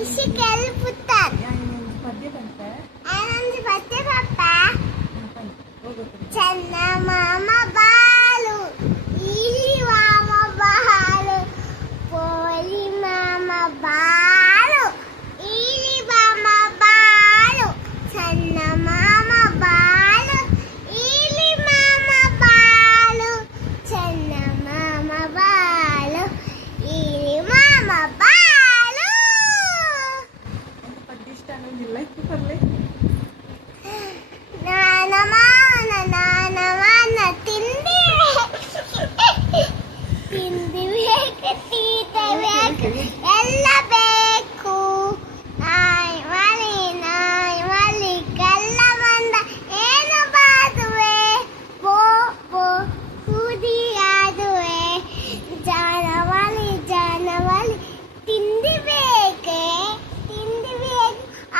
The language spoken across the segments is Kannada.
ಇಸಿಕೆಲ್ ಪುತ್ತರ್ ಪದ್ಯ ಬಂತ ಆನಂದ್ ಪದ್ಯ ಪಪ್ಪ ಹೋಗು ಚನ್ನ ಮಾಮ ಬಾಲು ಇಲ್ಲಿ ಮಾಮ ಬಾಲು ಪೋಲಿ ಮಾಮ ಬಾಲು ಇಲ್ಲಿ ಮಾಮ ಬಾಲು ಚನ್ನ ಮಾಮ ಬಾಲು ಇಲ್ಲಿ ಮಾಮ ಬಾಲು ಚನ್ನ ಮಾಮ ಬಾಲು ಇಲ್ಲಿ ಮಾಮ ಬಾಲು ಪದ್ಯ ಇಷ್ಟ ಅನ್ನೋದಿಲ್ಲ ಬರ್ಲೆ ಎಲ್ಲ ಬೇಕು ನಾಯಿ ಮಲಿ ಕಲ್ಲ ಬಂದ ಏನು ಬಾದುವೆ ಬೋ ಬೋ ಕುದಿಯಾದುವೆ ಜಾನವಾಲಿ ತಿಂಡಿ ಬೇಕೆ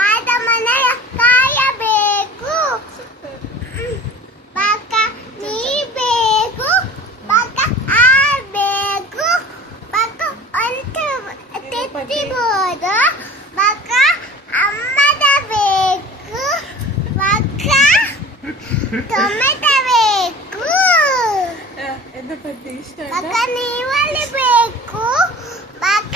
ಆದ ಮನೆಯ ಕಾಯಬೇಕು ಬಕ ನೀ ಬೇಕು ಬಕ ಆಡ್ಬೇಕು ಬಕ ಅಂತ ತೆತ್ತಿಬೋದು ಬಕ ಅಮ್ಮದ ಬೇಕು ಬಕ ಟೊಮೆಟೊ ಬೇಕು ಎಂತ ಪದ್ಯ ಇಷ್ಟ ಬಕ ನೀವಲ್ಲಿ ಬೇಕು ಬಕ